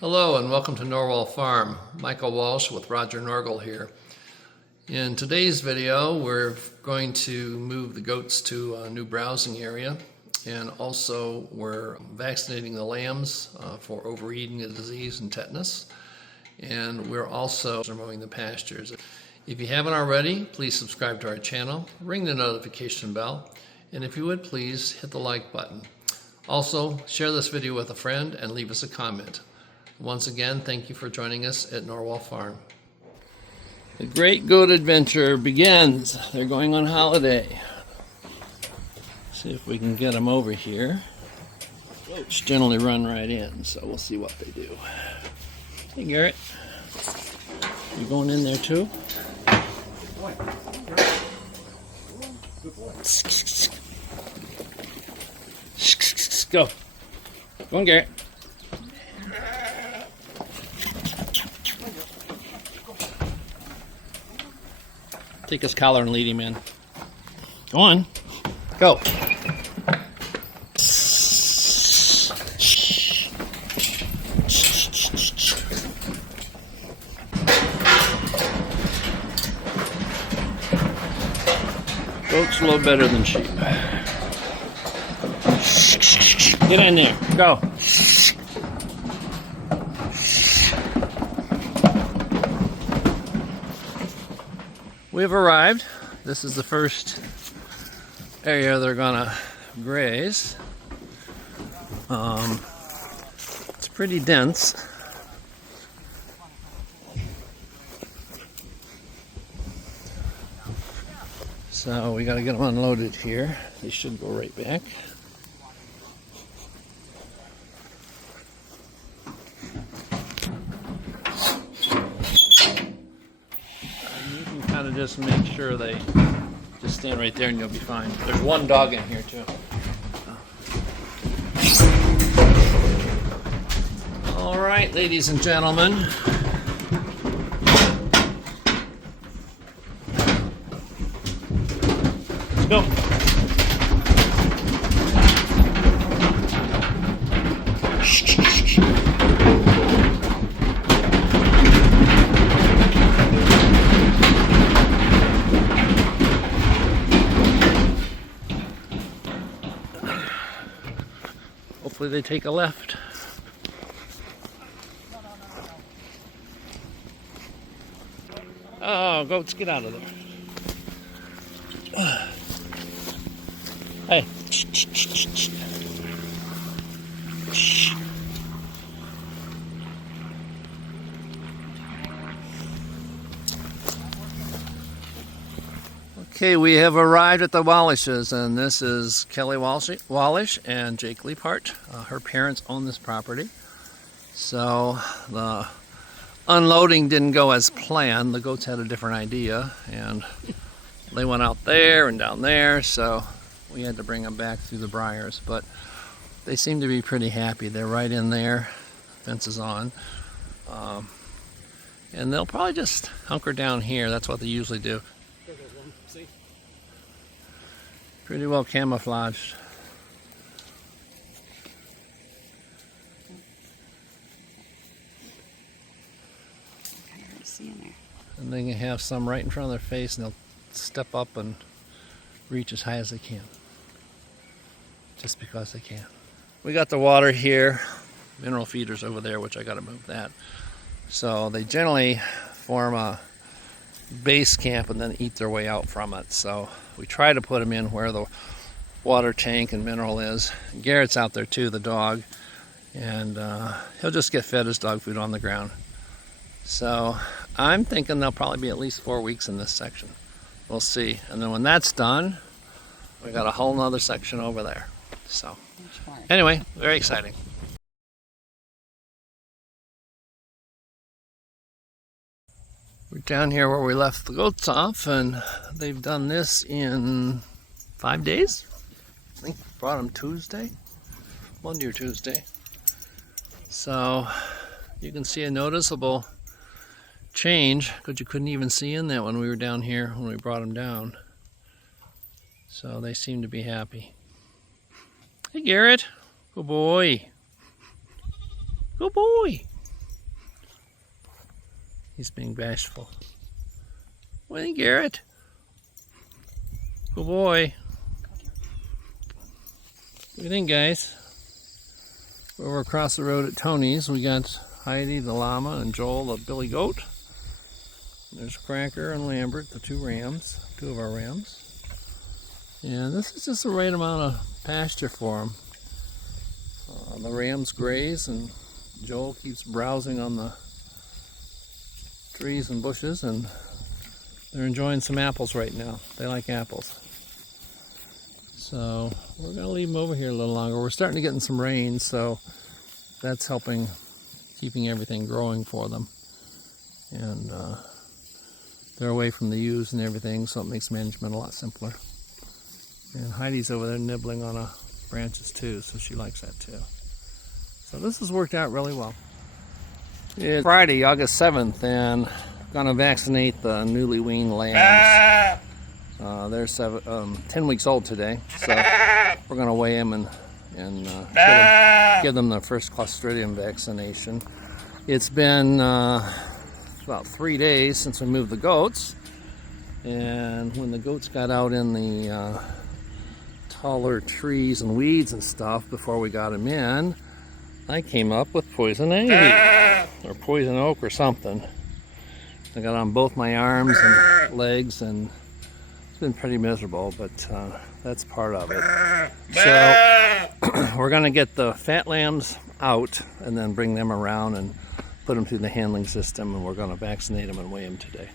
Hello and welcome to Norwal Farm. Michael Walsh with Roger Norgel here. In today's video we're going to move the goats to a new browsing area, and also we're vaccinating the lambs for overeating, the disease, and tetanus, and we're also mowing the pastures. If you haven't already, please subscribe to our channel, ring the notification bell, and if you would please hit the like button. Also share this video with a friend and leave us a comment. Once again, thank you for joining us at Norwal Farm. The great goat adventure begins. They're going on holiday. See if we can get them over here. Goats generally run right in, so we'll see what they do. Hey Garrett, you going in there too? Go. Go on, Garrett. Take his collar and lead him in. Go on. Go. Goats a little better than sheep. Get in there. Go. We've arrived. This is the first area they're gonna graze. It's pretty dense. So we gotta get them unloaded here. They should go right back. Just make sure they just stand right there and you'll be fine. There's one dog in here too. All right, ladies and gentlemen. Let's go. Hopefully they take a left. Oh, goats, get out of there. Hey. Okay, we have arrived at the Walshes, and this is Kelly Walsh and Jake Leapart. Her parents own this property. So the unloading didn't go as planned. The goats had a different idea, and they went out there and down there, so we had to bring them back through the briars. But they seem to be pretty happy. They're right in there, fence is on. And they'll probably just hunker down here. That's what they usually do. Pretty well camouflaged. And they can have some right in front of their face, and they'll step up and reach as high as they can. Just because they can. We got the water here. Mineral feeders over there, which I got to move that. So they generally form a base camp and then eat their way out from it. So we try to put them in where the water tank and mineral is. Garrett's out there too, the dog, and he'll just get fed his dog food on the ground. So I'm thinking they'll probably be at least 4 weeks in this section. We'll see. And then when that's done, we got a whole nother section over there. So anyway, very exciting. We're down here where we left the goats off, and they've done this in 5 days. I think brought them Tuesday, Monday or Tuesday. So you can see a noticeable change, because you couldn't even see in that when we were down here when we brought them down. So they seem to be happy. Hey Garrett, good boy. Good boy. He's being bashful. What do you, Garrett? Good boy. What do you think, guys? Over across the road at Tony's, we got Heidi the llama and Joel the billy goat. There's Cracker and Lambert, the two of our rams. And this is just the right amount of pasture for them. The rams graze and Joel keeps browsing on the trees and bushes, and they're enjoying some apples right now. They like apples. So we're going to leave them over here a little longer. We're starting to get in some rain, so that's helping keeping everything growing for them. And they're away from the ewes and everything, so it makes management a lot simpler. And Heidi's over there nibbling on branches too, so she likes that too. So this has worked out really well. It's Friday, August 7th, and I'm going to vaccinate the newly weaned lambs. They're 10 weeks old today, so we're going to weigh them and give them the first Clostridium vaccination. It's been about 3 days since we moved the goats, and when the goats got out in the taller trees and weeds and stuff before we got them in, I came up with poison ivy or poison oak or something. I got on both my arms and legs, and it's been pretty miserable, but that's part of it. So we're going to get the fat lambs out and then bring them around and put them through the handling system, and we're going to vaccinate them and weigh them today.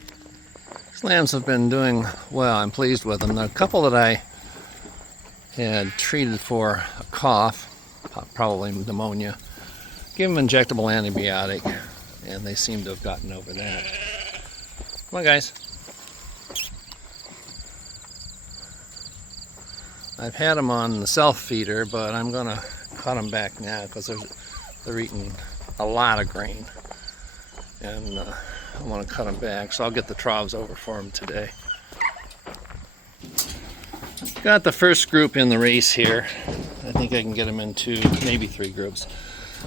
These lambs have been doing well. I'm pleased with them. The couple that I had treated for a cough, probably pneumonia, gave them injectable antibiotic, and they seem to have gotten over that. Come on, guys. I've had them on the self-feeder, but I'm going to cut them back now because they're eating a lot of grain, and I want to cut them back, so I'll get the troughs over for them today. Got the first group in the race here. I think I can get them in 2, maybe 3 groups.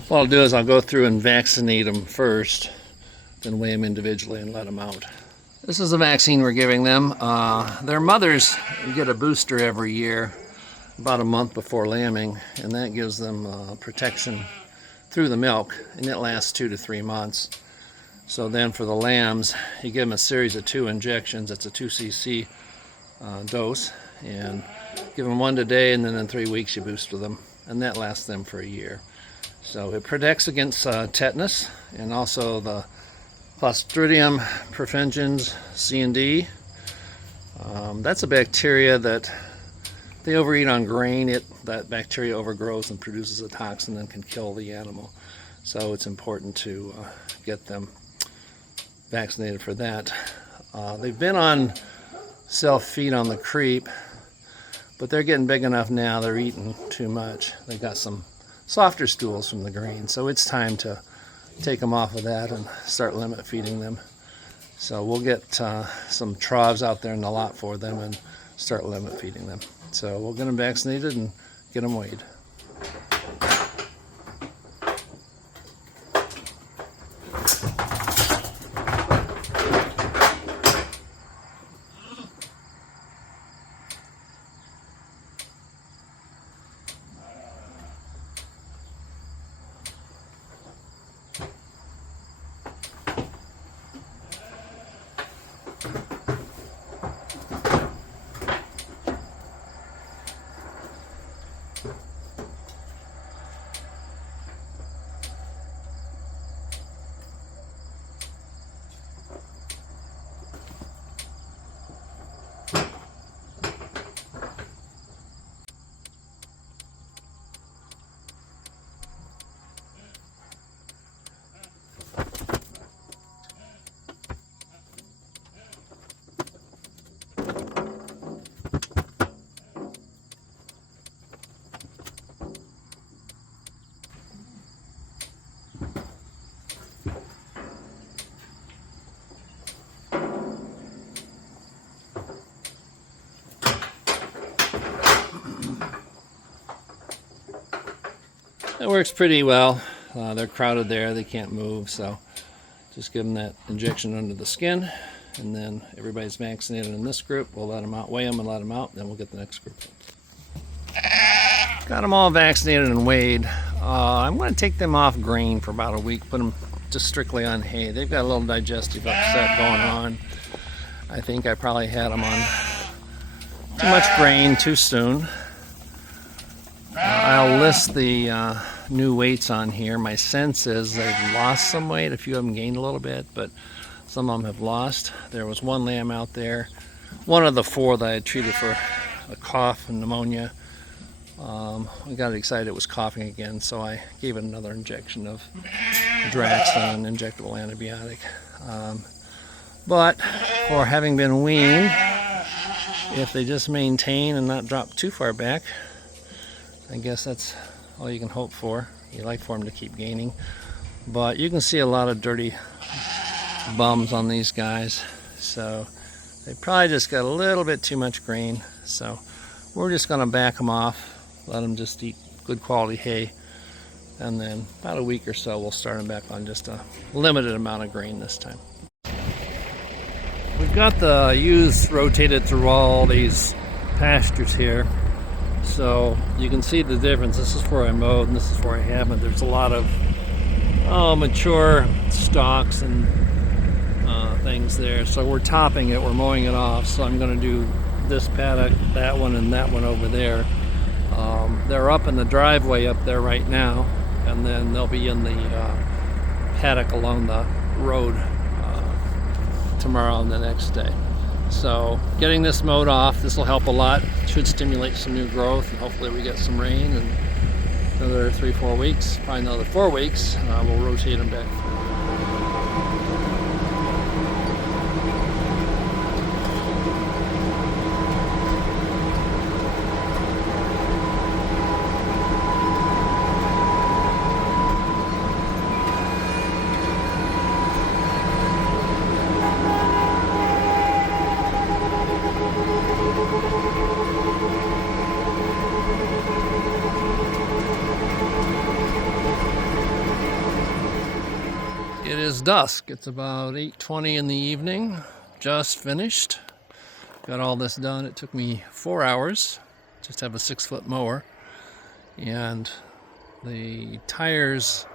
What I'll do is I'll go through and vaccinate them first, then weigh them individually and let them out. This is the vaccine we're giving them. Their mothers get a booster every year, about a month before lambing, and that gives them protection through the milk, and it lasts 2 to 3 months. So then for the lambs, you give them a series of 2 injections. It's a 2 cc dose, and give them 1 a day, and then in 3 weeks you booster them, and that lasts them for a year. So it protects against tetanus and also the Clostridium perfringens C and D. That's a bacteria that they overeat on grain. That bacteria overgrows and produces a toxin and can kill the animal. So it's important to get them vaccinated for that. They've been on self-feed on the creep, but they're getting big enough now. They're eating too much. They got some softer stools from the grain, so it's time to take them off of that and start limit feeding them. So we'll get some troughs out there in the lot for them and start limit feeding them. So we'll get them vaccinated and get them weighed. It works pretty well. They're crowded there, they can't move, so Just give them that injection under the skin, and then everybody's vaccinated in this group. We'll let them out, weigh them and let them out, then we'll get the next group. Got them all vaccinated and weighed. I'm going to take them off grain for about a week, put them just strictly on hay. They've got a little digestive upset going on. I think I probably had them on too much grain too soon. I'll list the new weights on here. My sense is they've lost some weight. A few of them gained a little bit, but some of them have lost. There was one lamb out there, one of the 4 that I had treated for a cough and pneumonia. I got excited it was coughing again, so I gave it another injection of Draxxin, an injectable antibiotic. But for having been weaned, if they just maintain and not drop too far back, I guess that's all you can hope for. You like for them to keep gaining. But you can see a lot of dirty bums on these guys. So they probably just got a little bit too much grain. So we're just going to back them off. Let them just eat good quality hay. And then about a week or so we'll start them back on just a limited amount of grain this time. We've got the ewes rotated through all these pastures here. So you can see the difference. This is where I mowed and this is where I haven't. There's a lot of mature stalks and things there. So we're topping it, we're mowing it off. So I'm going to do this paddock, that one, and that one over there. They're up in the driveway up there right now, and then they'll be in the paddock along the road tomorrow and the next day. So getting this mowed off, this will help a lot. Should stimulate some new growth, and hopefully we get some rain. And another 3-4 weeks, probably another 4 weeks, we'll rotate them back through. It is dusk. It's about 8:20 in the evening. Just finished. Got all this done. It took me 4 hours. Just have a 6-foot mower. And the tires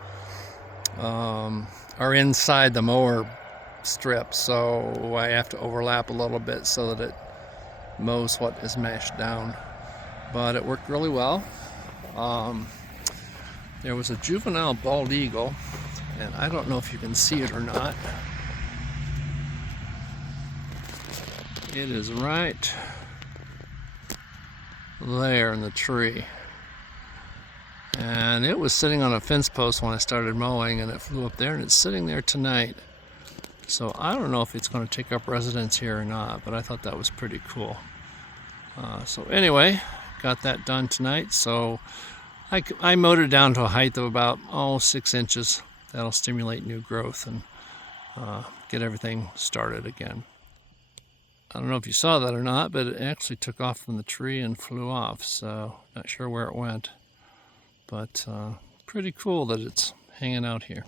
are inside the mower strip, so I have to overlap a little bit so that it mows what is mashed down. But it worked really well. There was a juvenile bald eagle, and I don't know if you can see it or not. It is right there in the tree. And it was sitting on a fence post when I started mowing, and it flew up there, and it's sitting there tonight. So I don't know if it's going to take up residence here or not, but I thought that was pretty cool. So anyway, got that done tonight. So I mowed it down to a height of about 6 inches. That'll stimulate new growth and get everything started again. I don't know if you saw that or not, but it actually took off from the tree and flew off, so not sure where it went. But pretty cool that it's hanging out here.